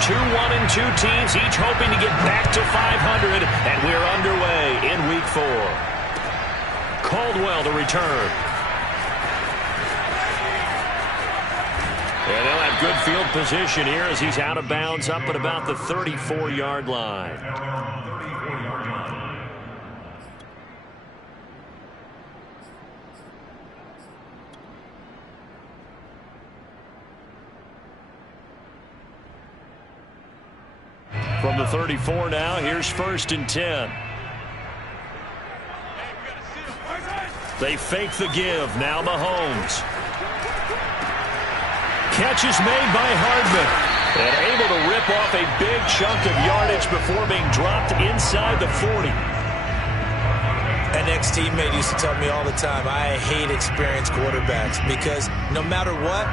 Two 1-2 teams, each hoping to get back to 500, and we're underway in Week 4. Caldwell to return. And they'll have good field position here as he's out of bounds up at about the 34-yard line. From the 34 now, here's 1st and 10. They fake the give. Now Mahomes. Catch is made by Hardman. And able to rip off a big chunk of yardage before being dropped inside the 40. An ex-teammate used to tell me all the time, I hate experienced quarterbacks because no matter what,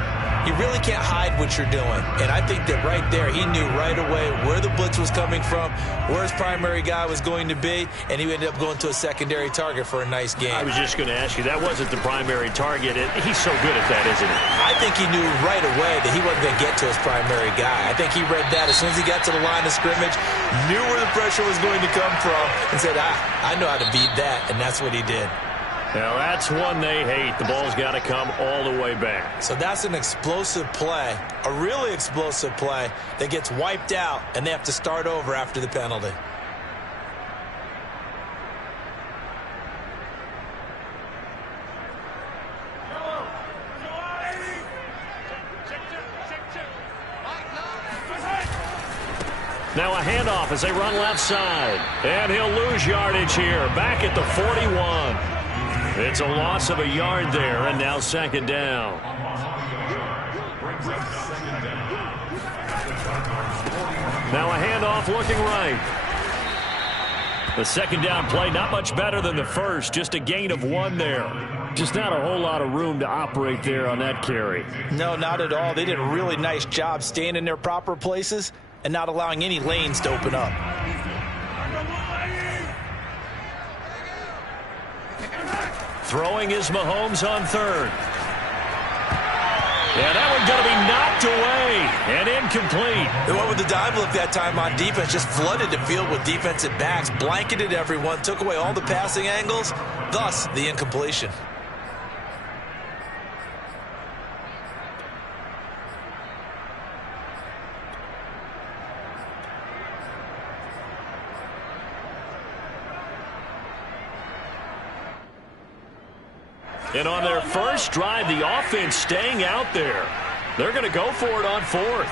you really can't hide what you're doing. And I think that right there, he knew right away where the blitz was coming from, where his primary guy was going to be, and he ended up going to a secondary target for a nice game. I was just going to ask you, that wasn't the primary target. He's so good at that, isn't he? I think he knew right away that he wasn't going to get to his primary guy. I think he read that as soon as he got to the line of scrimmage, knew where the pressure was going to come from, and said, I know how to beat that, and that's what he did. Now, that's one they hate. The ball's got to come all the way back. So that's an explosive play, a really explosive play that gets wiped out, and they have to start over after the penalty. Now a handoff as they run left side. And he'll lose yardage here, back at the 41. It's a loss of a yard there, and now 2nd down. Now a handoff looking right. The 2nd down play, not much better than the first, just a gain of 1 there. Just not a whole lot of room to operate there on that carry. No, not at all. They did a really nice job staying in their proper places and not allowing any lanes to open up. Throwing is Mahomes on 3rd. Yeah, that one's going to be knocked away and incomplete. They went with the dive look that time on defense, just flooded the field with defensive backs, blanketed everyone, took away all the passing angles, thus the incompletion. And on their first drive, the offense staying out there. They're going to go for it on 4th.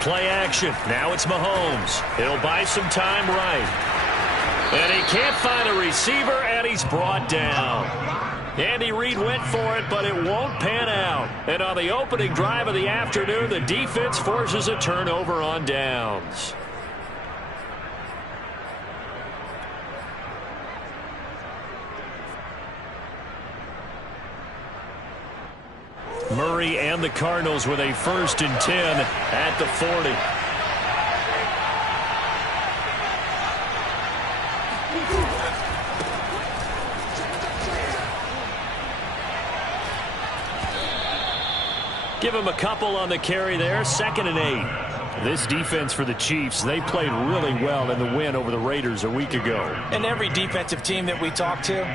Play action. Now it's Mahomes. He'll buy some time right. And he can't find a receiver, and he's brought down. Andy Reid went for it, but it won't pan out. And on the opening drive of the afternoon, the defense forces a turnover on downs. Murray and the Cardinals with a 1st and 10 at the 40. Give him a couple on the carry there. 2nd and 8. This defense for the Chiefs, they played really well in the win over the Raiders a week ago. And every defensive team that we talk to,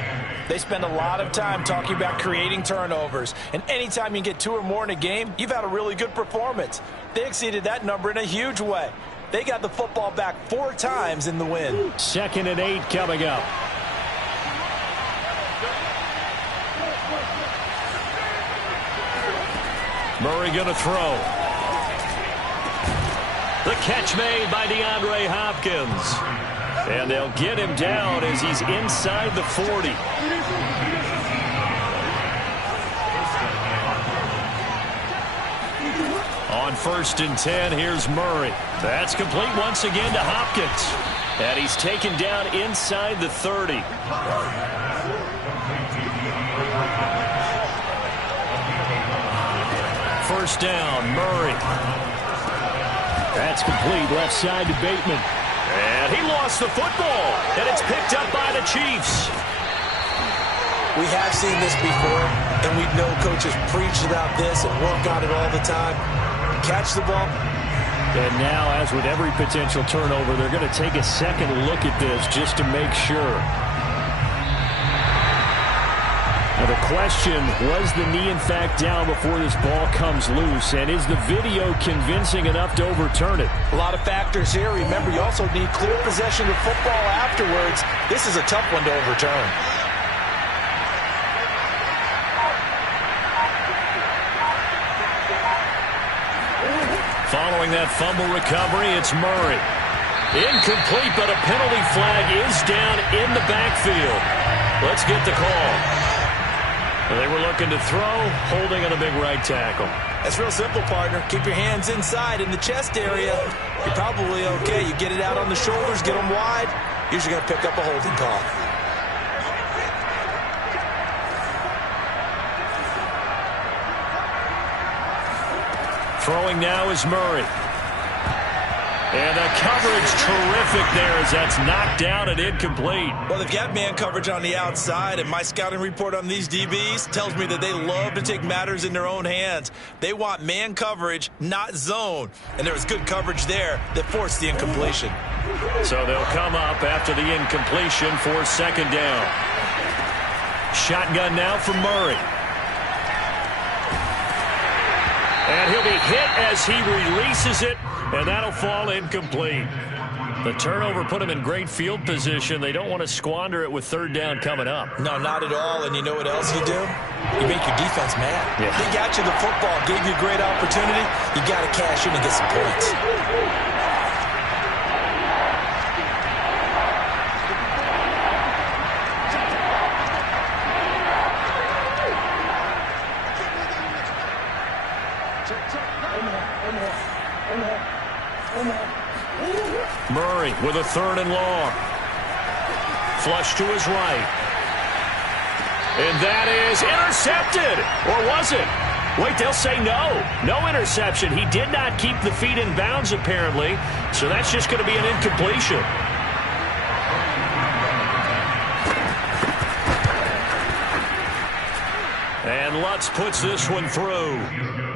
they spend a lot of time talking about creating turnovers. And anytime you get 2 or more in a game, you've had a really good performance. They exceeded that number in a huge way. They got the football back 4 times in the win. 2nd and 8 coming up. Murray going to throw. The catch made by DeAndre Hopkins. And they'll get him down as he's inside the 40. On 1st and 10, here's Murray. That's complete once again to Hopkins. And he's taken down inside the 30. First down, Murray. That's complete left side to Bateman. And he lost the football, and it's picked up by the Chiefs. We have seen this before, and we know coaches preach about this and work on it all the time. Catch the ball, And now, as with every potential turnover, they're going to take a second look at this just to make sure. Now the question, was the knee in fact down before this ball comes loose? And is the video convincing enough to overturn it? A lot of factors here. Remember, you also need clear possession of football afterwards. This is a tough one to overturn. Following that fumble recovery, it's Murray. Incomplete, but a penalty flag is down in the backfield. Let's get the call. They were looking to throw, holding on the big right tackle. That's real simple, partner. Keep your hands inside in the chest area. You're probably okay. You get it out on the shoulders, get them wide. Usually going to pick up a holding call. Throwing now is Murray. And the coverage terrific there as that's knocked down and incomplete. Well, they've got man coverage on the outside, and my scouting report on these DBs tells me that they love to take matters in their own hands. They want man coverage, not zone. And there was good coverage there that forced the incompletion. So they'll come up after the incompletion for second down. Shotgun now for Murray. And he'll be hit as he releases it, and that'll fall incomplete. The turnover put him in great field position. They don't want to squander it with third down coming up. No, not at all. And you know what else you do? You make your defense mad. Yeah. They got you the football, gave you a great opportunity. You got to cash in and get some points. Murray with a third and long. Flush to his right. And that is intercepted. Or was it? Wait, they'll say no. No interception. He did not keep the feet in bounds, apparently. So that's just going to be an incompletion. And Lutz puts this one through.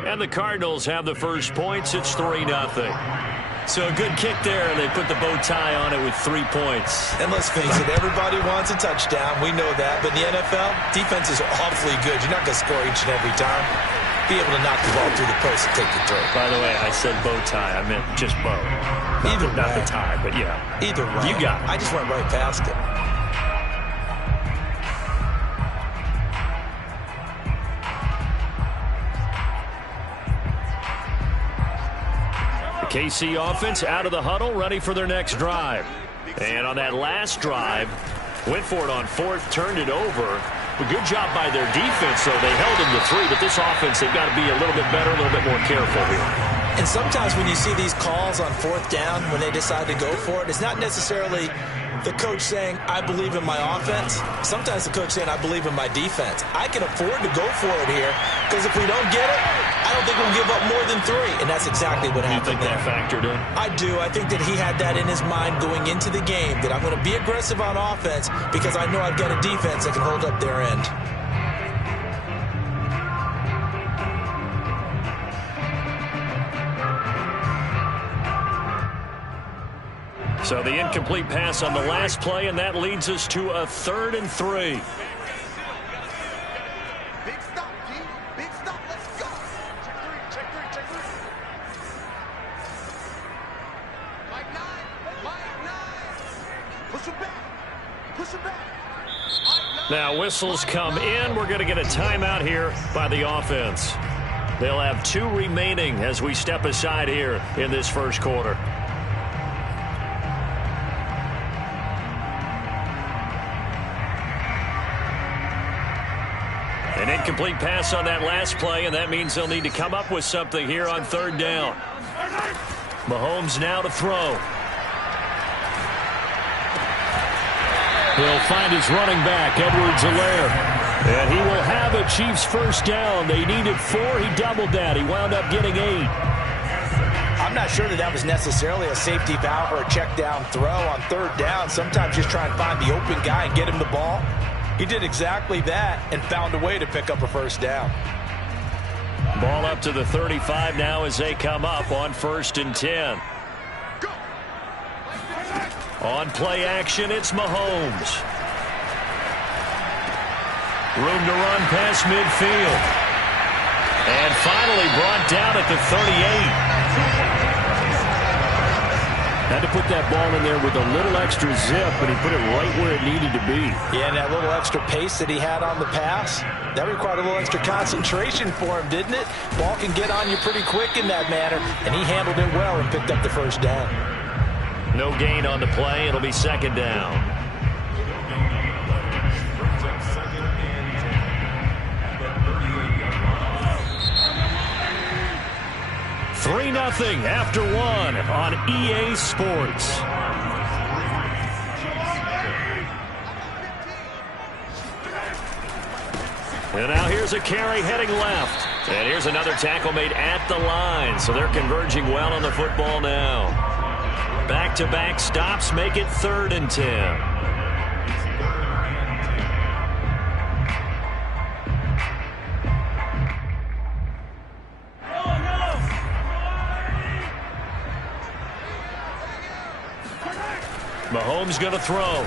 And the Cardinals have the first points. It's 3-0. So a good kick there, and they put the bow tie on it with 3 points. And let's face it, everybody wants a touchdown. We know that. But in the NFL, defense is awfully good. You're not going to score each and every time. Be able to knock the ball through the post and take the throw. By the way, I said bow tie. I meant just bow. Either way. Not the tie, but yeah. Either way. You got it. I just went right past it. KC offense out of the huddle, ready for their next drive. And on that last drive, went for it on fourth, turned it over. A good job by their defense, though. They held them to 3, but this offense, they've got to be a little bit better, a little bit more careful here. And sometimes when you see these calls on fourth down, when they decide to go for it, it's not necessarily the coach saying, I believe in my offense. Sometimes the coach saying, I believe in my defense. I can afford to go for it here, because if we don't get it, I don't think we'll give up more than 3. And that's exactly what happened there. You think that factored in? I do. I think that he had that in his mind going into the game, that I'm going to be aggressive on offense because I know I've got a defense that can hold up their end. So the incomplete pass on the last play, and that leads us to a 3rd and 3. Big stop, G. Big stop. Let's go. Check three. Mike 9. Push him back. Now whistles come in. We're going to get a timeout here by the offense. They'll have 2 remaining as we step aside here in this first quarter. An incomplete pass on that last play, and that means they'll need to come up with something here on 3rd down. Mahomes now to throw. He'll find his running back, Edwards-Helaire. And he will have a Chiefs first down. They needed 4. He doubled that. He wound up getting 8. I'm not sure that was necessarily a safety valve or a check down throw on 3rd down. Sometimes just try and find the open guy and get him the ball. He did exactly that and found a way to pick up a first down. Ball up to the 35 now as they come up on 1st and 10. On play action, it's Mahomes. Room to run past midfield. And finally brought down at the 38. Had to put that ball in there with a little extra zip, but he put it right where it needed to be. Yeah, and that little extra pace that he had on the pass, that required a little extra concentration for him, didn't it? Ball can get on you pretty quick in that manner, and he handled it well and picked up the first down. No gain on the play. It'll be 2nd down. Three 0 after 1 on EA Sports. And now here's a carry heading left. And here's another tackle made at the line. So they're converging well on the football now. Back-to-back stops make it 3rd and 10. Mahomes going to throw.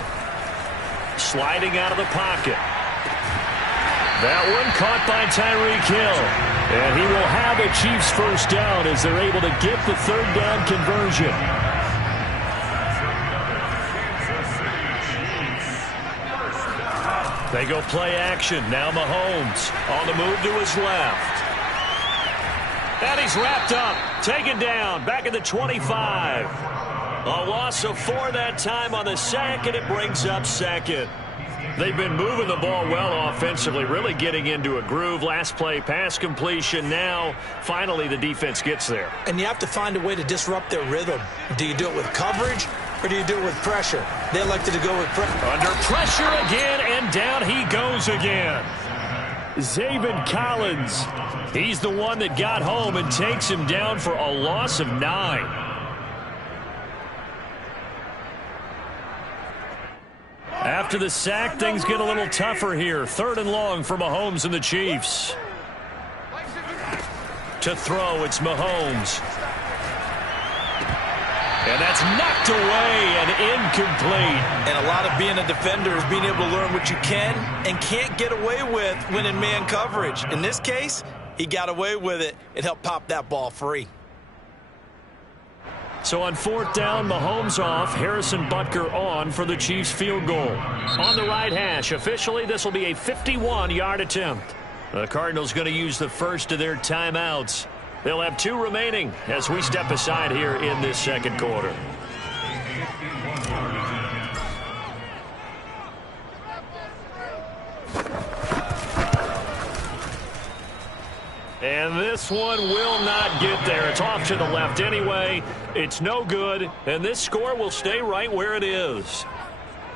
Sliding out of the pocket. That one caught by Tyreek Hill. And he will have a Chiefs first down as they're able to get the 3rd down conversion. They go play action. Now Mahomes on the move to his left. And he's wrapped up. Taken down. Back at the 25. A loss of 4 that time on the sack, and it brings up 2nd. They've been moving the ball well offensively, really getting into a groove. Last play, pass completion. Now, finally, the defense gets there. And you have to find a way to disrupt their rhythm. Do you do it with coverage, or do you do it with pressure? They elected to go with pressure. Under pressure again, and down he goes again. Zaven Collins. He's the one that got home and takes him down for a loss of 9. After the sack, things get a little tougher here. 3rd and long for Mahomes and the Chiefs. To throw, it's Mahomes. And that's knocked away and incomplete. And a lot of being a defender is being able to learn what you can and can't get away with when in man coverage. In this case, he got away with it and helped pop that ball free. So on 4th down, Mahomes off, Harrison Butker on for the Chiefs field goal. On the right hash, officially this will be a 51-yard attempt. The Cardinals going to use the first of their timeouts. They'll have 2 remaining as we step aside here in this 2nd quarter. And this one will not get there. It's off to the left anyway. It's no good, and this score will stay right where it is.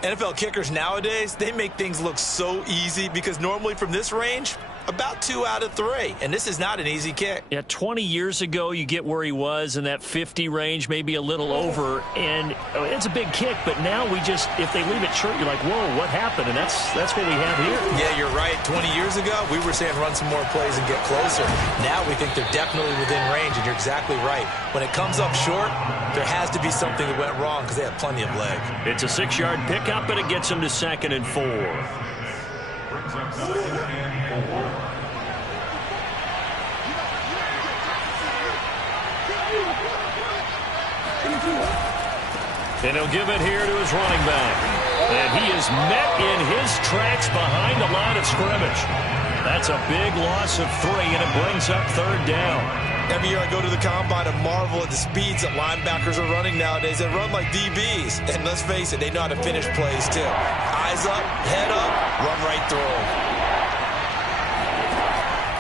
NFL kickers nowadays, they make things look so easy because normally from this range, about 2 out of 3. And this is not an easy kick. Yeah, 20 years ago, you get where he was in that 50 range, maybe a little over. And it's a big kick, but now we just, if they leave it short, you're like, whoa, what happened? And that's what we have here. Yeah, you're right. 20 years ago, we were saying run some more plays and get closer. Now we think they're definitely within range, and you're exactly right. When it comes up short, there has to be something that went wrong because they have plenty of leg. It's a 6-yard pickup, and it gets them to 2nd and 4. And he'll give it here to his running back. And he is met in his tracks behind the line of scrimmage. That's a big loss of 3, and it brings up 3rd down. Every year I go to the combine and marvel at the speeds that linebackers are running nowadays. They run like DBs. And let's face it, they know how to finish plays too. Eyes up, head up, run right through them.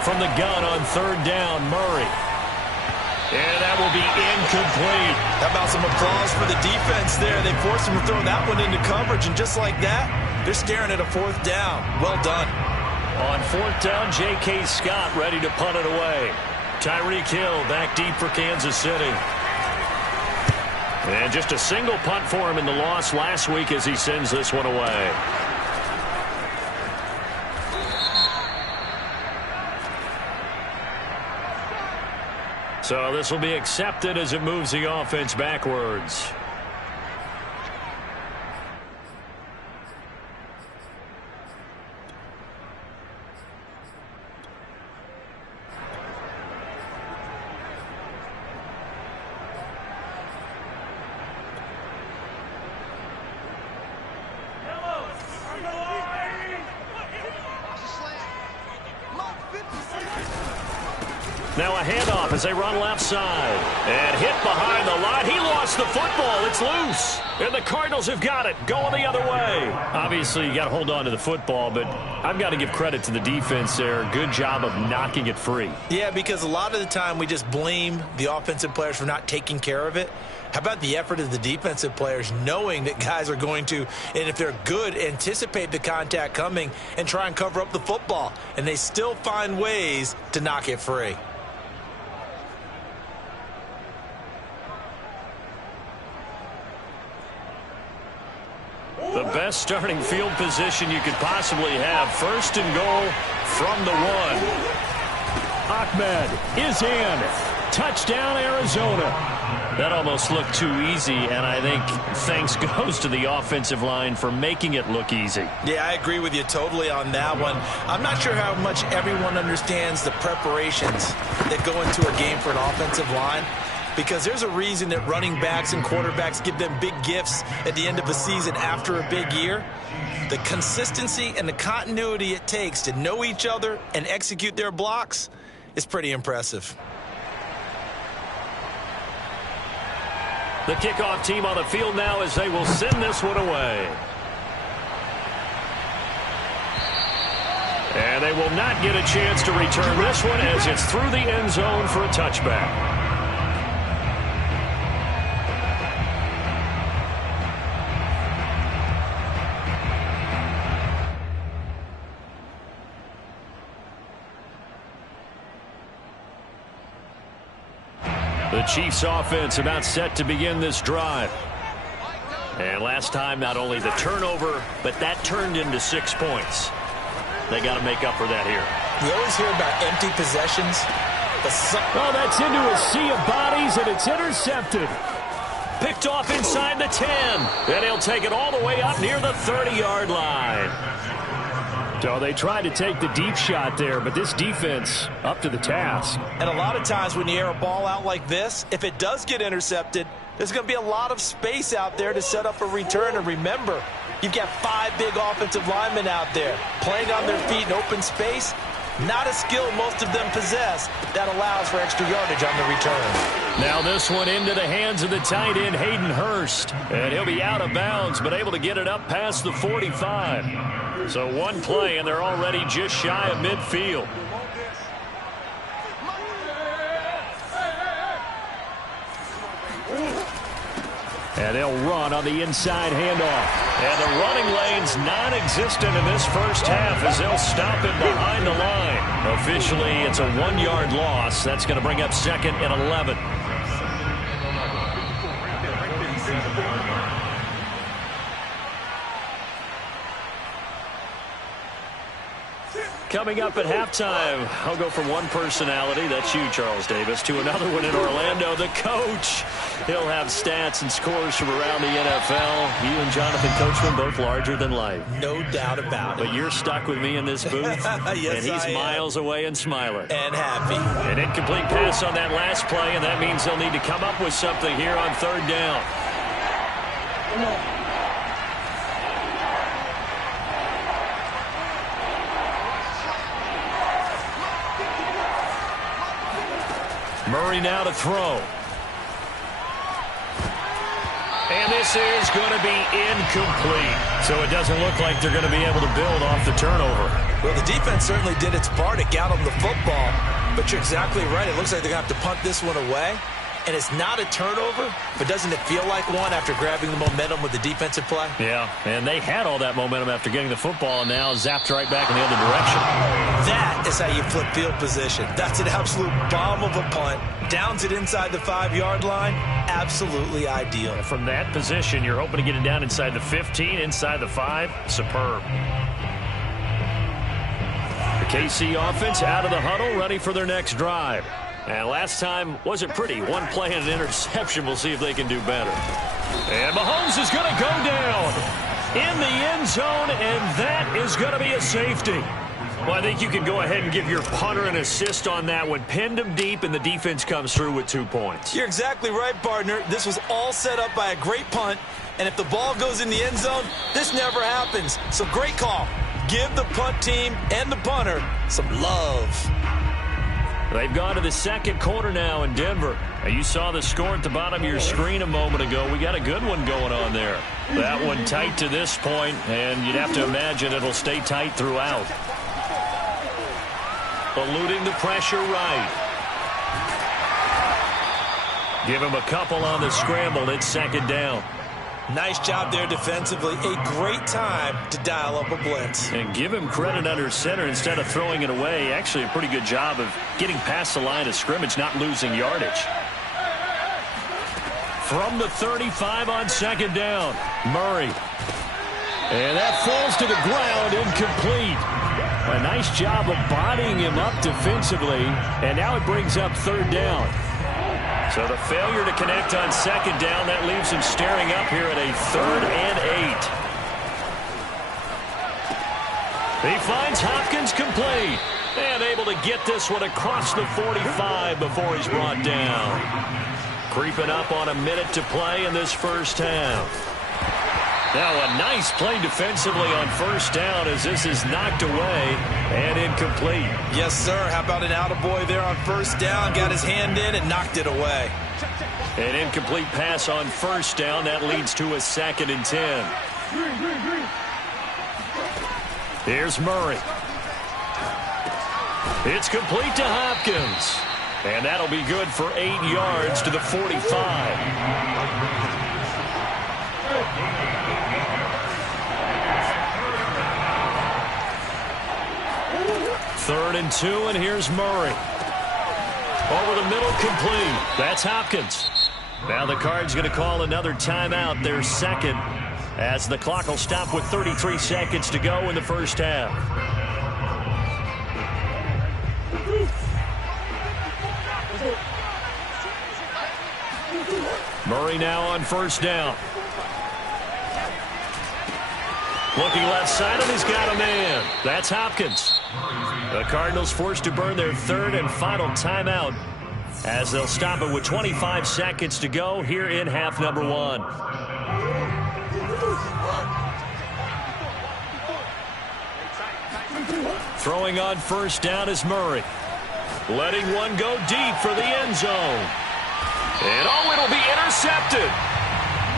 From the gun on 3rd down, Murray. And that will be incomplete. How about some applause for the defense there? They forced him to throw that one into coverage, and just like that, they're staring at a 4th down. Well done. On 4th down, J.K. Scott ready to punt it away. Tyreek Hill back deep for Kansas City. And just a single punt for him in the loss last week as he sends this one away. So this will be accepted as it moves the offense backwards. Now a handoff as they run left side. And hit behind the line. He lost the football. It's loose. And the Cardinals have got it. Going the other way. Obviously, you got to hold on to the football, but I've got to give credit to the defense there. Good job of knocking it free. Yeah, because a lot of the time we just blame the offensive players for not taking care of it. How about the effort of the defensive players knowing that guys are going to, and if they're good, anticipate the contact coming and try and cover up the football. And they still find ways to knock it free. The best starting field position you could possibly have. 1st and goal from the 1. Ahmed is in. Touchdown, Arizona. That almost looked too easy, and I think thanks goes to the offensive line for making it look easy. Yeah, I agree with you totally on that one. I'm not sure how much everyone understands the preparations that go into a game for an offensive line, because there's a reason that running backs and quarterbacks give them big gifts at the end of the season after a big year. The consistency and the continuity it takes to know each other and execute their blocks is pretty impressive. The kickoff team on the field now as they will send this one away. And they will not get a chance to return this one as it's through the end zone for a touchback. The Chiefs offense about set to begin this drive. And last time, not only the turnover, but that turned into 6 points. They got to make up for that here. We always hear about empty possessions. Oh, that's into a sea of bodies, and it's intercepted. Picked off inside the 10. And he'll take it all the way up near the 30-yard line. So they tried to take the deep shot there, but this defense up to the task. And a lot of times when you air a ball out like this, if it does get intercepted, there's going to be a lot of space out there to set up a return. And remember, you've got 5 big offensive linemen out there playing on their feet in open space. Not a skill most of them possess that allows for extra yardage on the return. Now this one into the hands of the tight end, Hayden Hurst. And he'll be out of bounds, but able to get it up past the 45. So one play, and they're already just shy of midfield. And they'll run on the inside handoff. And the running lane's non-existent in this first half as they'll stop it behind the line. Officially, it's a 1-yard loss. That's going to bring up 2nd and 11. Coming up at halftime, I'll go from one personality, that's you, Charles Davis, to another one in Orlando, the coach. He'll have stats and scores from around the NFL. You and Jonathan Coachman both larger than life. No doubt about it. But you're stuck with me in this booth, yes, and he's miles away and smiling. And happy. An incomplete pass on that last play, and that means they'll need to come up with something here on 3rd down. Murray now to throw. And this is going to be incomplete. So it doesn't look like they're going to be able to build off the turnover. Well, the defense certainly did its part to get them the football. But you're exactly right. It looks like they're going to have to punt this one away. And it's not a turnover, but doesn't it feel like one after grabbing the momentum with the defensive play? Yeah, and they had all that momentum after getting the football, and now zapped right back in the other direction. That is how you flip field position. That's an absolute bomb of a punt. Downs it inside the 5-yard line. Absolutely ideal. And from that position, you're hoping to get it down inside the 15, inside the 5. Superb. The KC offense out of the huddle, ready for their next drive. And last time wasn't pretty. One play and an interception. We'll see if they can do better. And Mahomes is going to go down in the end zone, and that is going to be a safety. Well, I think you can go ahead and give your punter an assist on that one. Pinned him deep, and the defense comes through with 2 points. You're exactly right, partner. This was all set up by a great punt, and if the ball goes in the end zone, this never happens. So great call. Give the punt team and the punter some love. They've gone to the second quarter now in Denver. You saw the score at the bottom of your screen a moment ago. We got a good one going on there. That one tight to this point, and you'd have to imagine it'll stay tight throughout. Eluding the pressure right. Give him a couple on the scramble. It's second down. Nice job there defensively. A great time to dial up a blitz. And give him credit under center instead of throwing it away. Actually, a pretty good job of getting past the line of scrimmage, not losing yardage. From the 35 on second down, Murray. And that falls to the ground, incomplete. A nice job of bodying him up defensively, and now it brings up third down. So the failure to connect on second down, that leaves him staring up here at a 3rd and 8. He finds Hopkins complete, and able to get this one across the 45 before he's brought down. Creeping up on a minute to play in this first half. Now a nice play defensively on first down as this is knocked away and incomplete. Yes, sir. How about an attaboy there on first down? Got his hand in and knocked it away. An incomplete pass on first down. That leads to a 2nd and 10. Here's Murray. It's complete to Hopkins. And that'll be good for 8 yards to the 45. 3rd and 2, and here's Murray. Over the middle, complete. That's Hopkins. Now the Cards going to call another timeout, their second, as the clock will stop with 33 seconds to go in the first half. Murray now on first down. Looking left side, and he's got a man. That's Hopkins. The Cardinals forced to burn their 3rd and final timeout as they'll stop it with 25 seconds to go here in half number 1. Throwing on first down is Murray. Letting one go deep for the end zone. And it'll be intercepted.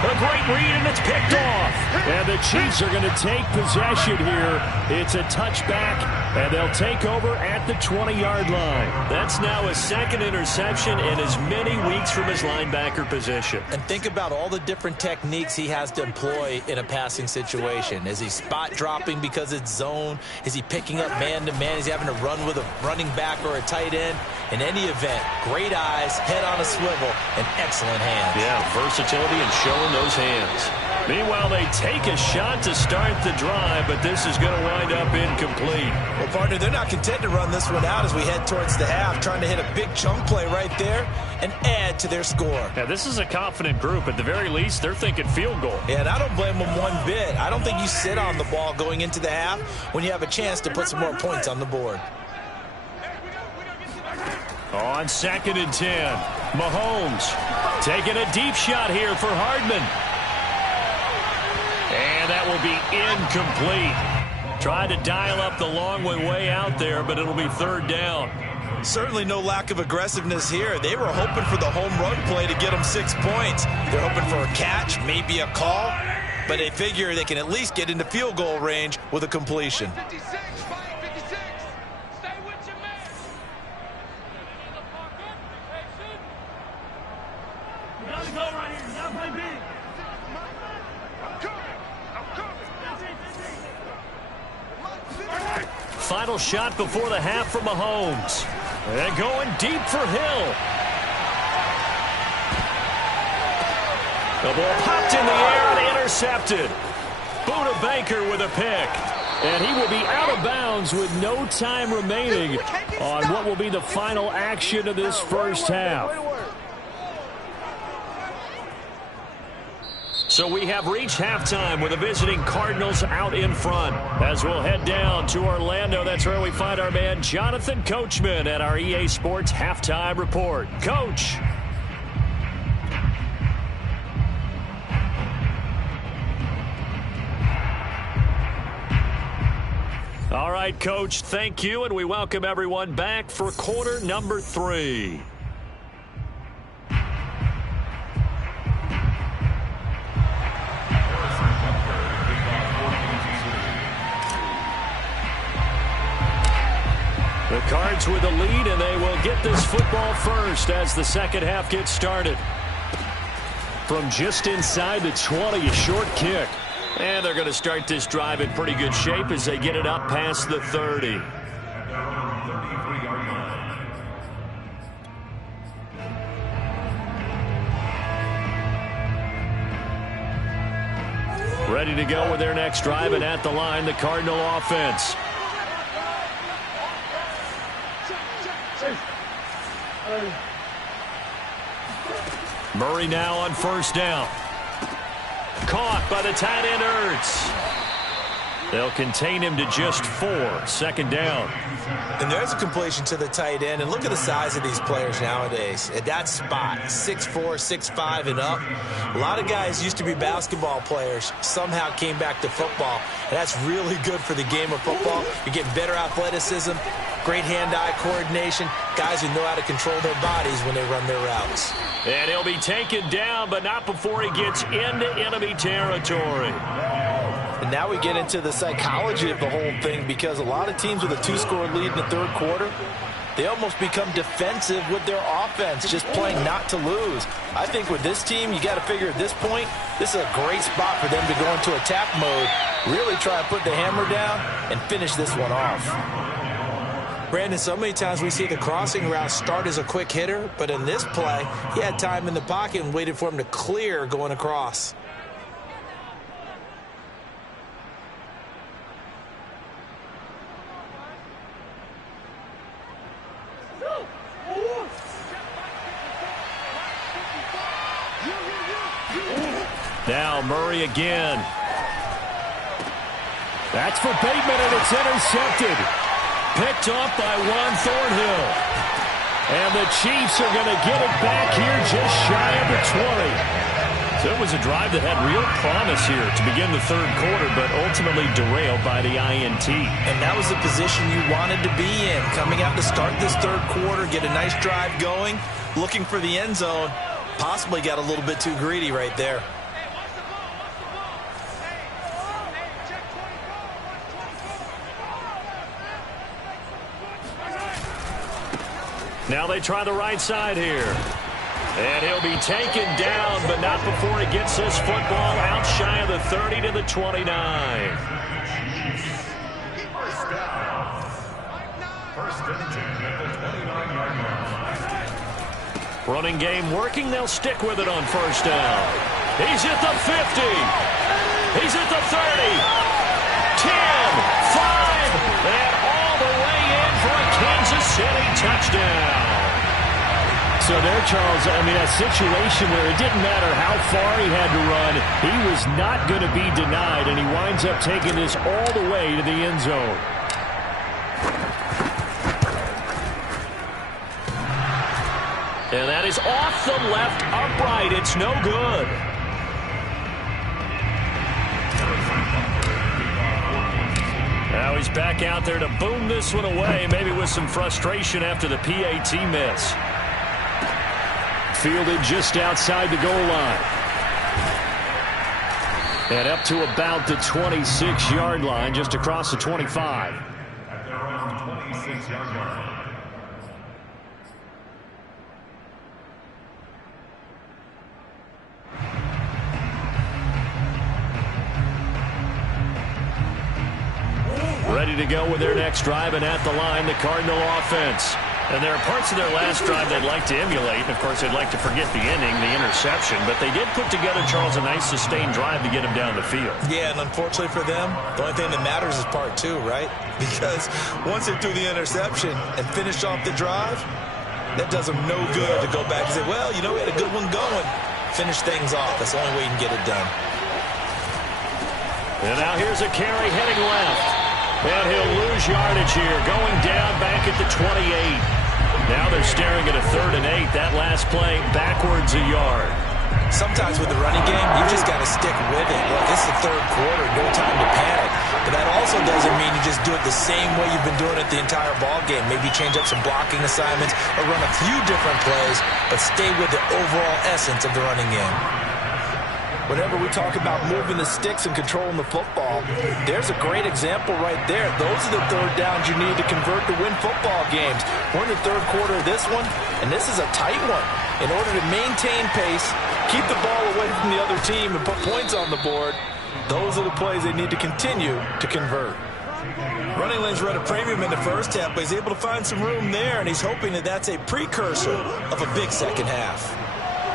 A great read, and it's picked off. And the Chiefs are going to take possession here. It's a touchback, and they'll take over at the 20-yard line. That's now a 2nd interception in as many weeks from his linebacker position. And think about all the different techniques he has to employ in a passing situation. Is he spot dropping because it's zone? Is he picking up man-to-man? Is he having to run with a running back or a tight end? In any event, great eyes, head on a swivel, and excellent hands. Yeah, versatility and showing those hands. Meanwhile, they take a shot to start the drive, but this is going to wind up incomplete. Well, partner, they're not content to run this one out as we head towards the half, trying to hit a big chunk play right there and add to their score. Yeah, this is a confident group. At the very least, they're thinking field goal. Yeah, and I don't blame them one bit. I don't think you sit on the ball going into the half when you have a chance to put some more points on the board. On 2nd and 10, Mahomes taking a deep shot here for Hardman. And that will be incomplete. Tried to dial up the long way out there, but it'll be 3rd down. Certainly no lack of aggressiveness here. They were hoping for the home run play to get them 6 points. They're hoping for a catch, maybe a call, but they figure they can at least get into field goal range with a completion. 56, 56. Stay with your man. You gotta go right here. You gotta play big. Final shot before the half for Mahomes. And going deep for Hill. The ball popped in the air and intercepted. Buda Baker with a pick. And he will be out of bounds with no time remaining on what will be the final action of this first half. So we have reached halftime with the visiting Cardinals out in front. As we'll head down to Orlando, that's where we find our man Jonathan Coachman at our EA Sports Halftime Report. Coach. All right, Coach, thank you, and we welcome everyone back for quarter number 3. The Cards with the lead, and they will get this football first as the second half gets started. From just inside the 20, a short kick. And they're going to start this drive in pretty good shape as they get it up past the 30. Ready to go with their next drive, and at the line, the Cardinal offense. Murray now on first down. Caught by the tight end Ertz. They'll contain him to just 4. Second down. And there's a completion to the tight end. And look at the size of these players nowadays. At that spot, 6'4", 6'5", and up. A lot of guys used to be basketball players, somehow came back to football. And that's really good for the game of football. You're getting better athleticism, great hand-eye coordination, guys who know how to control their bodies when they run their routes. And he'll be taken down, but not before he gets into enemy territory. And now we get into the psychology of the whole thing, because a lot of teams with a 2-score lead in the third quarter, they almost become defensive with their offense, just playing not to lose. I think with this team, you got to figure at this point, this is a great spot for them to go into attack mode, really try to put the hammer down and finish this one off. Brandon, so many times we see the crossing route start as a quick hitter, but in this play, he had time in the pocket and waited for him to clear going across. Now Murray again. That's for Bateman, and it's intercepted. Picked off by Juan Thornhill. And the Chiefs are going to get it back here just shy of the 20. So it was a drive that had real promise here to begin the third quarter, but ultimately derailed by the INT. And that was the position you wanted to be in. Coming out to start this third quarter, get a nice drive going, looking for the end zone. Possibly got a little bit too greedy right there. Now they try the right side here. And he'll be taken down, but not before he gets this football out shy of the 30 to the 29. Running game working. They'll stick with it on first down. He's at the 50. He's at the 30. 10, 5, and all the way in for a Kansas City touchdown. So there, Charles, I mean, a situation where it didn't matter how far he had to run, he was not going to be denied, and he winds up taking this all the way to the end zone. And that is off the left upright. It's no good. Now he's back out there to boom this one away, maybe with some frustration after the PAT miss. Fielded just outside the goal line. And up to about the 26-yard line, just across the 25. At their own 26-yard line. Ready to go with their next drive, and at the line, the Cardinal offense. And there are parts of their last drive they'd like to emulate. Of course, they'd like to forget the inning, the interception. But they did put together, Charles, a nice sustained drive to get him down the field. Yeah, and unfortunately for them, the only thing that matters is part two, right? Because once they threw the interception and finished off the drive, that does them no good to go back and say, well, you know, we had a good one going. Finish things off. That's the only way you can get it done. And now here's a carry heading left. And he'll lose yardage here, going down back at the 28. Now they're staring at a 3rd and 8. That last play, backwards a yard. Sometimes with the running game, you just got to stick with it. Look, it's the 3rd quarter, no time to panic. But that also doesn't mean you just do it the same way you've been doing it the entire ball game. Maybe change up some blocking assignments or run a few different plays, but stay with the overall essence of the running game. Whenever we talk about moving the sticks and controlling the football, there's a great example right there. Those are the 3rd downs you need to convert to win football games. We're in the 3rd quarter of this one, and this is a tight one. In order to maintain pace, keep the ball away from the other team, and put points on the board, those are the plays they need to continue to convert. Running lanes run a premium in the first half, but he's able to find some room there, and he's hoping that that's a precursor of a big second half.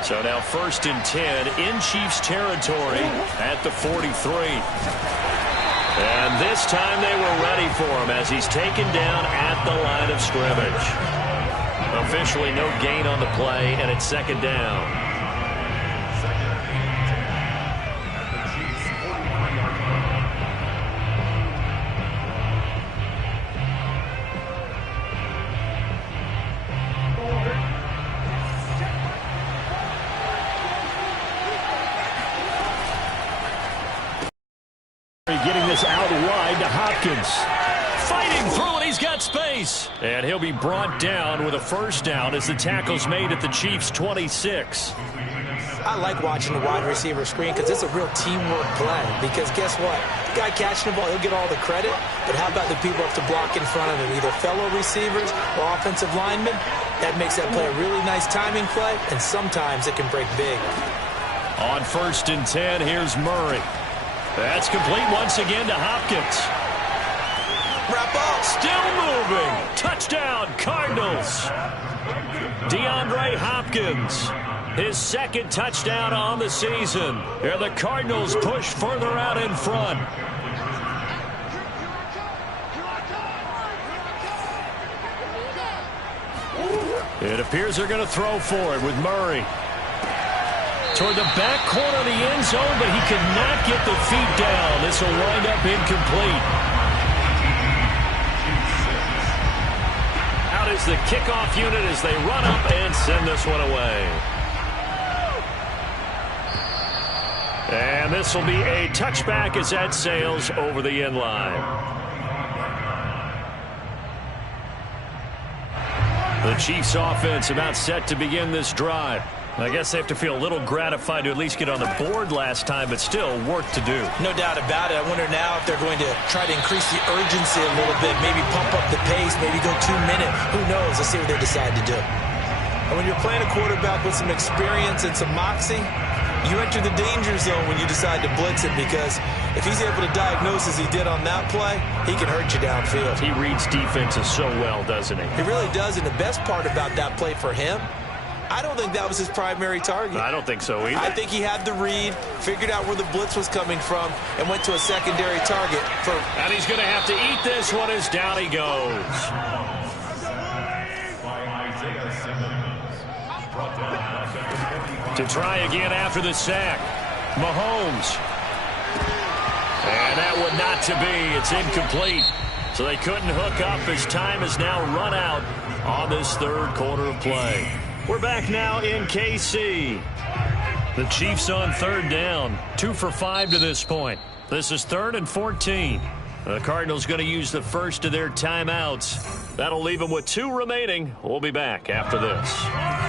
So now 1st and 10 in Chiefs territory at the 43. And this time they were ready for him as he's taken down at the line of scrimmage. Officially no gain on the play, and it's 2nd down. Getting this out wide to Hopkins. Fighting through, and he's got space. And he'll be brought down with a 1st down as the tackle's made at the Chiefs' 26. I like watching the wide receiver screen because it's a real teamwork play. Because guess what? The guy catching the ball, he'll get all the credit. But how about the people up to block in front of him, either fellow receivers or offensive linemen? That makes that play a really nice timing play, and sometimes it can break big. On 1st and 10, here's Murray. That's complete once again to Hopkins. Wrap up. Still moving. Touchdown, Cardinals. DeAndre Hopkins, his 2nd touchdown on the season. And the Cardinals push further out in front. It appears they're going to throw for it with Murray. Toward the back corner of the end zone, but he could not get the feet down. This will wind up incomplete. Out is the kickoff unit as they run up and send this one away. And this will be a touchback as that sails over the end line. The Chiefs offense about set to begin this drive. I guess they have to feel a little gratified to at least get on the board last time, but still work to do. No doubt about it. I wonder now if they're going to try to increase the urgency a little bit, maybe pump up the pace, maybe go 2-minute. Who knows? Let's see what they decide to do. And when you're playing a quarterback with some experience and some moxie, you enter the danger zone when you decide to blitz him, because if he's able to diagnose as he did on that play, he can hurt you downfield. He reads defenses so well, doesn't he? He really does, and the best part about that play for him, I don't think that was his primary target. I don't think so either. I think he had the read, figured out where the blitz was coming from, and went to a secondary target. And he's going to have to eat this one as down he goes. To try again after the sack. Mahomes. And that one not to be. It's incomplete. So they couldn't hook up as time has now run out on this 3rd quarter of play. We're back now in KC. The Chiefs on 3rd down. 2 for 5 to this point. This is 3rd and 14. The Cardinals going to use the first of their timeouts. That'll leave them with 2 remaining. We'll be back after this.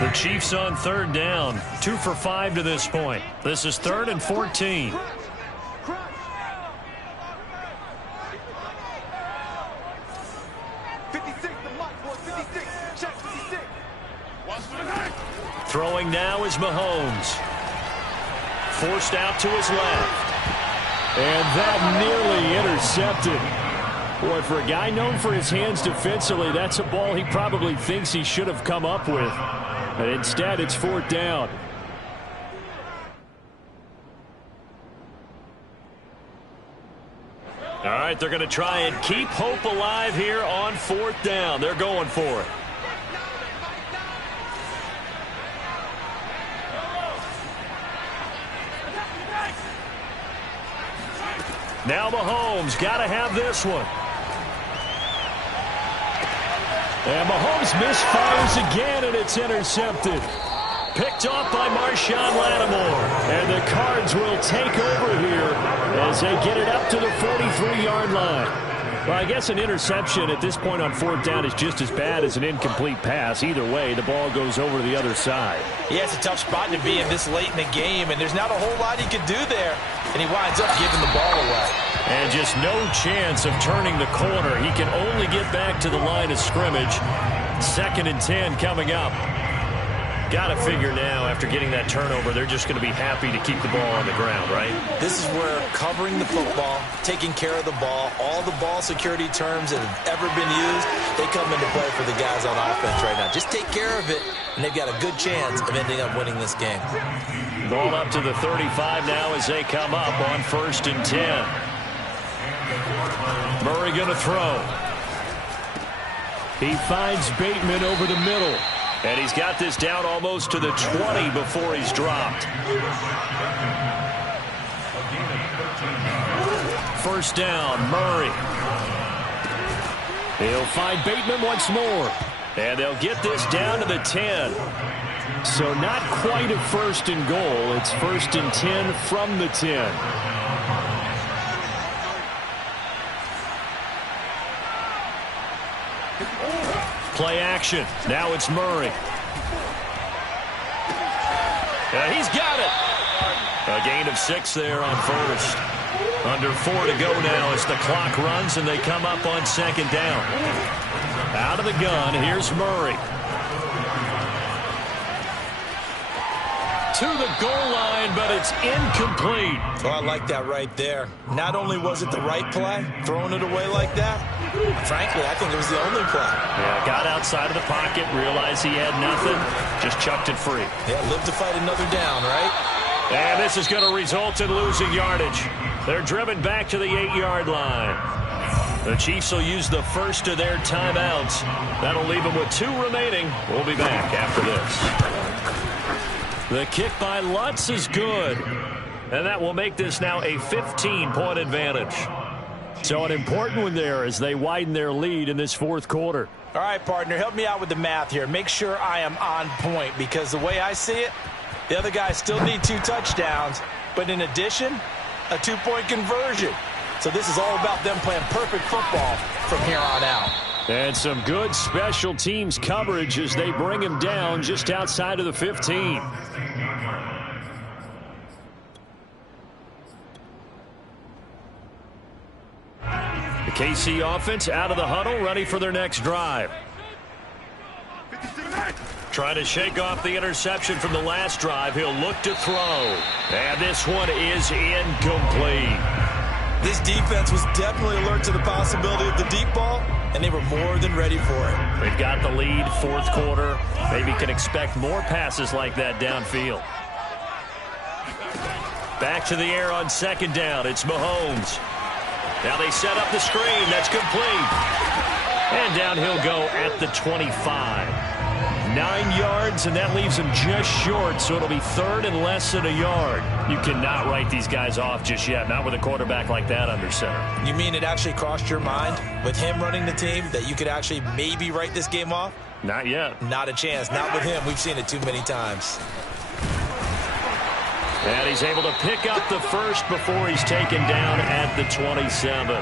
The Chiefs on 3rd down. 2 for 5 to this point. This is 3rd and 14. Throwing now is Mahomes. Forced out to his left. And that nearly intercepted. Boy, for a guy known for his hands defensively, that's a ball he probably thinks he should have come up with. But instead, it's 4th down. All right, they're going to try and keep hope alive here on 4th down. They're going for it. Now Mahomes got to have this one. And Mahomes misfires again, and it's intercepted. Picked off by Marshawn Lattimore. And the Cards will take over here as they get it up to the 43-yard line. Well, I guess an interception at this point on 4th down is just as bad as an incomplete pass. Either way, the ball goes over to the other side. Yeah, it's a tough spot to be in this late in the game, and there's not a whole lot he could do there. And he winds up giving the ball away. And just no chance of turning the corner. He can only get back to the line of scrimmage. 2nd and 10 coming up. Got to figure now, after getting that turnover, they're just going to be happy to keep the ball on the ground, right? This is where covering the football, taking care of the ball, all the ball security terms that have ever been used, they come into play for the guys on offense right now. Just take care of it, and they've got a good chance of ending up winning this game. Ball up to the 35 now as they come up on 1st and 10. Murray going to throw. He finds Bateman over the middle. And he's got this down almost to the 20 before he's dropped. 1st down, Murray. He'll find Bateman once more. And they'll get this down to the 10. So not quite a 1st and goal. It's 1st and 10 from the 10. Play action. Now it's Murray. He's got it. A gain of 6 there on 1st. Under 4 to go now as the clock runs and they come up on 2nd down. Out of the gun, here's Murray. To the goal line, but it's incomplete. Oh, I like that right there. Not only was it the right play, throwing it away like that, frankly, I think it was the only play. Yeah, got outside of the pocket, realized he had nothing, just chucked it free. Yeah, live to fight another down, right? And this is going to result in losing yardage. They're driven back to the 8-yard line. The Chiefs will use the first of their timeouts. That'll leave them with 2 remaining. We'll be back after this. The kick by Lutz is good. And that will make this now a 15-point advantage. So an important one there as they widen their lead in this 4th quarter. All right, partner, help me out with the math here. Make sure I am on point because the way I see it, the other guys still need 2 touchdowns. But in addition, a 2-point conversion. So this is all about them playing perfect football from here on out. And some good special teams coverage as they bring him down just outside of the 15. The KC offense out of the huddle, ready for their next drive. Trying to shake off the interception from the last drive. He'll look to throw. And this one is incomplete. This defense was definitely alert to the possibility of the deep ball, and they were more than ready for it. They've got the lead, 4th quarter. Maybe can expect more passes like that downfield. Back to the air on 2nd down. It's Mahomes. Now they set up the screen. That's complete. And down he'll go at the 25. 9 yards, and that leaves him just short, so it'll be 3rd and less than a yard. You cannot write these guys off just yet, not with a quarterback like that under center. You mean it actually crossed your mind with him running the team that you could actually maybe write this game off? Not yet. Not a chance. Not with him. We've seen it too many times. And he's able to pick up the first before he's taken down at the 27.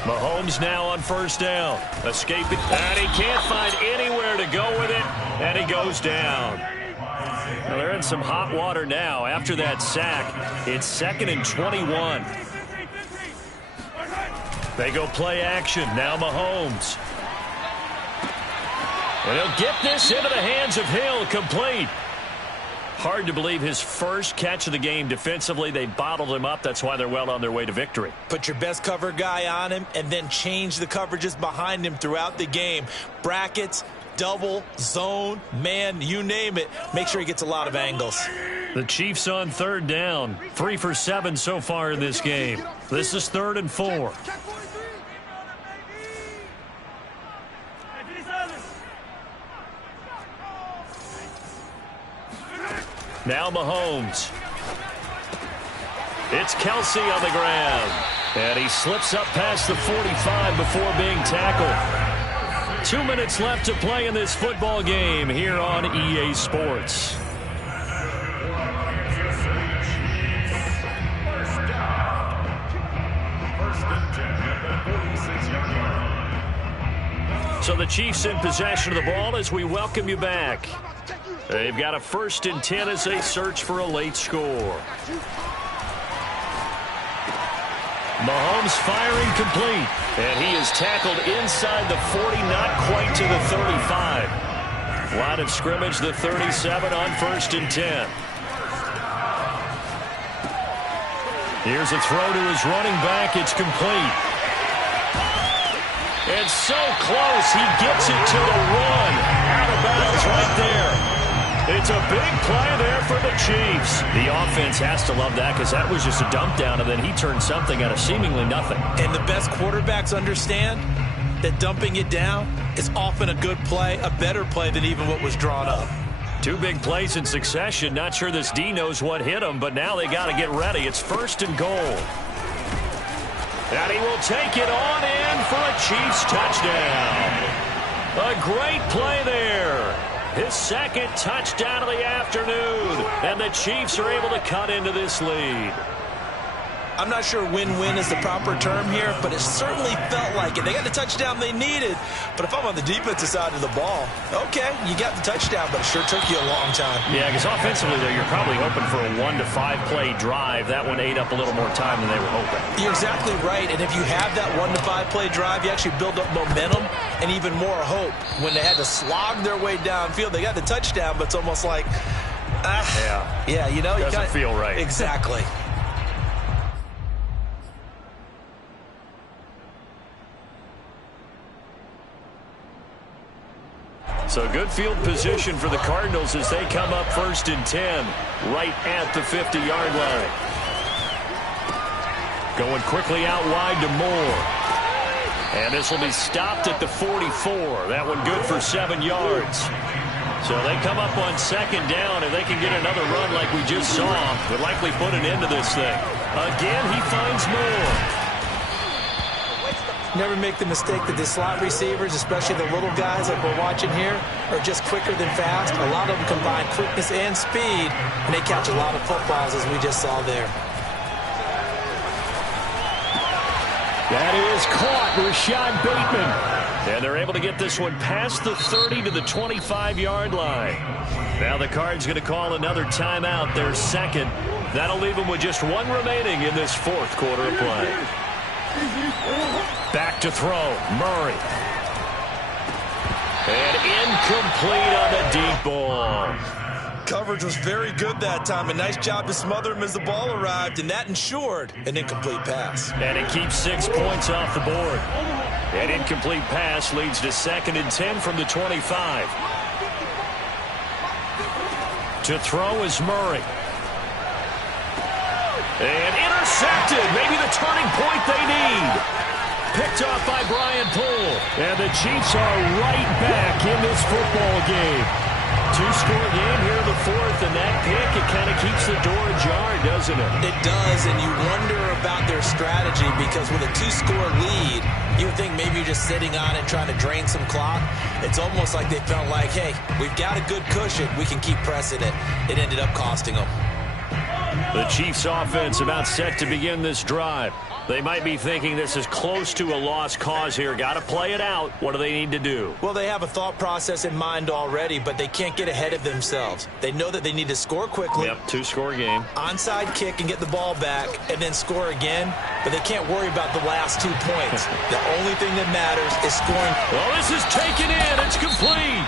Mahomes now on 1st down. Escaping. And he can't find anywhere to go with it. And he goes down. Well, they're in some hot water now. After that sack, it's 2nd and 21. They go play action. Now Mahomes. And he'll get this into the hands of Hill. Complete. Hard to believe his first catch of the game defensively. They bottled him up. That's why they're well on their way to victory. Put your best cover guy on him and then change the coverages behind him throughout the game. Brackets, double, zone, man, you name it. Make sure he gets a lot of angles. The Chiefs on third down. 3 for 7 so far in this game. This is 3rd and 4. Now Mahomes. It's Kelsey on the ground. And he slips up past the 45 before being tackled. 2 minutes left to play in this football game here on EA Sports. So the Chiefs in possession of the ball as we welcome you back. They've got a 1st and 10 as they search for a late score. Mahomes firing complete. And he is tackled inside the 40, not quite to the 35. Line of scrimmage, the 37 on 1st and 10. Here's a throw to his running back. It's complete. And so close, he gets it to the 1. Out of bounds right there. It's a big play there for the Chiefs. The offense has to love that because that was just a dump down, and then he turned something out of seemingly nothing. And the best quarterbacks understand that dumping it down is often a good play, a better play than even what was drawn up. 2 big plays in succession. Not sure this D knows what hit him, but now they got to get ready. It's 1st and goal. And he will take it on in for a Chiefs touchdown. A great play there. His 2nd touchdown of the afternoon. And the Chiefs are able to cut into this lead. I'm not sure win-win is the proper term here, but it certainly felt like it. They got the touchdown they needed. But if I'm on the defensive side of the ball, okay, you got the touchdown, but it sure took you a long time. Yeah, because offensively, though, you're probably hoping for a 1 to 5 play drive. That one ate up a little more time than they were hoping. You're exactly right, and if you have that 1 to 5 play drive, you actually build up momentum and even more hope. When they had to slog their way downfield, they got the touchdown, but it's almost like, yeah, you know, doesn't feel right. Exactly. So good field position for the Cardinals as they come up 1st and 10, right at the 50-yard line. Going quickly out wide to Moore. And this will be stopped at the 44. That one good for 7 yards. So they come up on 2nd down, and they can get another run like we just saw. Would likely put an end to this thing. Again, he finds Moore. Never make the mistake that the slot receivers, especially the little guys like we're watching here, are just quicker than fast. A lot of them combine quickness and speed, and they catch a lot of footballs, as we just saw there. That is caught. Rashad Bateman. And they're able to get this one past the 30 to the 25-yard line. Now the Cards going to call another timeout, their 2nd. That'll leave them with just 1 remaining in this 4th quarter of play. Back to throw, Murray. And incomplete on the deep ball. Coverage was very good that time. A nice job to smother him as the ball arrived, and that ensured an incomplete pass. And it keeps 6 points off the board. An incomplete pass leads to 2nd and 10 from the 25. To throw is Murray. And intercepted. Maybe the turning point they need. Picked off by Brian Poole. And the Chiefs are right back in this football game. 2-score game here in the 4th, and that pick, it kind of keeps the door ajar, doesn't it? It does, and you wonder about their strategy because with a 2-score lead, you would think maybe you're just sitting on it trying to drain some clock. It's almost like they felt like, hey, we've got a good cushion. We can keep pressing it. It ended up costing them. The Chiefs offense about set to begin this drive. They might be thinking this is close to a lost cause here. Got to play it out. What do they need to do? Well, they have a thought process in mind already, but they can't get ahead of themselves. They know that they need to score quickly. Yep, 2-score game. Onside kick and get the ball back and then score again, but they can't worry about the last 2 points. The only thing that matters is scoring. Well, this is taken in. It's complete.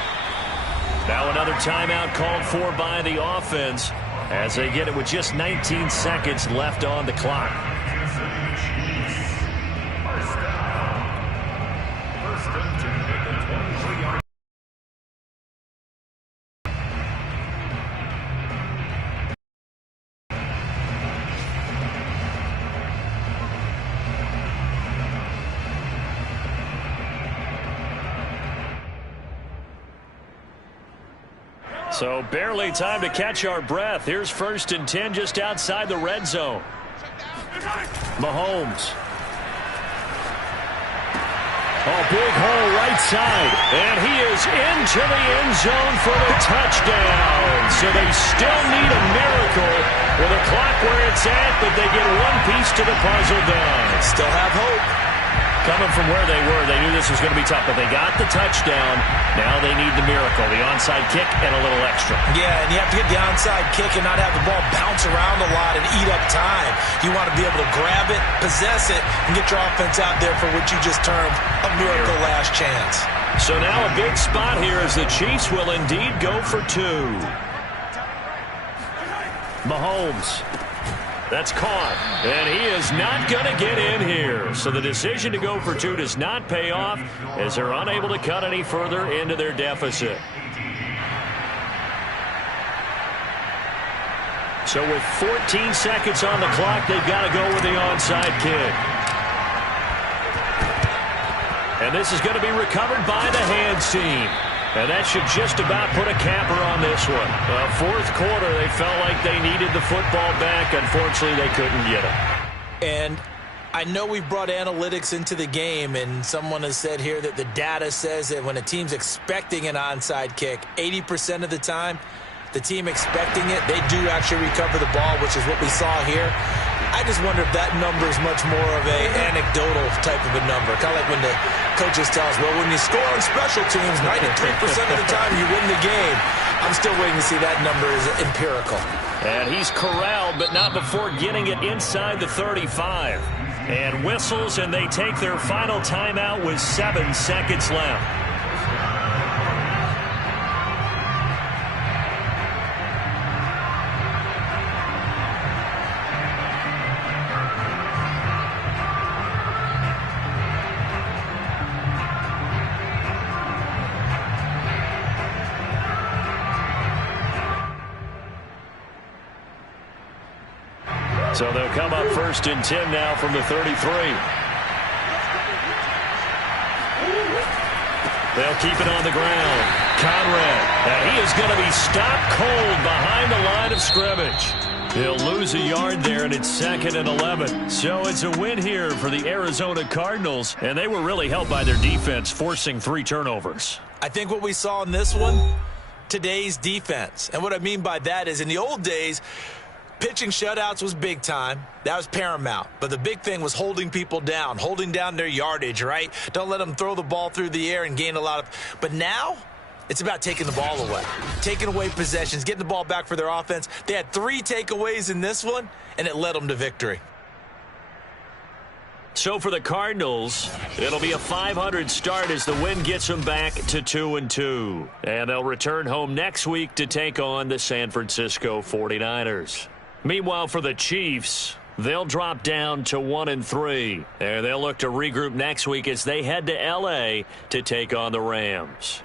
Now another timeout called for by the offense as they get it with just 19 seconds left on the clock. So barely time to catch our breath. Here's 1st and 10 just outside the red zone. Mahomes. Oh, big hole right side. And he is into the end zone for the touchdown. So they still need a miracle with the clock where it's at, but they get one piece to the puzzle done. Still have hope. Coming from where they were, they knew this was going to be tough, but they got the touchdown. Now they need the miracle, the onside kick and a little extra. Yeah, and you have to get the onside kick and not have the ball bounce around a lot and eat up time. You want to be able to grab it, possess it, and get your offense out there for what you just termed a miracle last chance. So now a big spot here as the Chiefs will indeed go for 2. Mahomes. That's caught, and he is not going to get in here. So the decision to go for 2 does not pay off as they're unable to cut any further into their deficit. So with 14 seconds on the clock, they've got to go with the onside kick. And this is going to be recovered by the hands team. And that should just about put a capper on this one. 4th quarter, they felt like they needed the football back. Unfortunately, they couldn't get it. And I know we brought analytics into the game, and someone has said here that the data says that when a team's expecting an onside kick, 80% of the time, the team expecting it, they do actually recover the ball, which is what we saw here. I just wonder if that number is much more of a anecdotal type of a number. Kind of like when the coaches tell us, well, when you score on special teams, 93% of the time you win the game. I'm still waiting to see that number is empirical. And he's corralled, but not before getting it inside the 35. And whistles, and they take their final timeout with 7 seconds left. So they'll come up 1st and 10 now from the 33. They'll keep it on the ground. Conrad, and he is going to be stopped cold behind the line of scrimmage. He'll lose a yard there, and it's 2nd and 11. So it's a win here for the Arizona Cardinals, and they were really helped by their defense, forcing 3 turnovers. I think what we saw in this one, today's defense. And what I mean by that is in the old days, pitching shutouts was big time. That was paramount. But the big thing was holding people down, holding down their yardage, right? Don't let them throw the ball through the air and gain a lot of. But now it's about taking the ball away, taking away possessions, getting the ball back for their offense. They had 3 takeaways in this one, and it led them to victory. So for the Cardinals, it'll be a .500 start as the win gets them back to 2-2. And they'll return home next week to take on the San Francisco 49ers. Meanwhile, for the Chiefs, they'll drop down to 1-3. And they'll look to regroup next week as they head to L.A. to take on the Rams.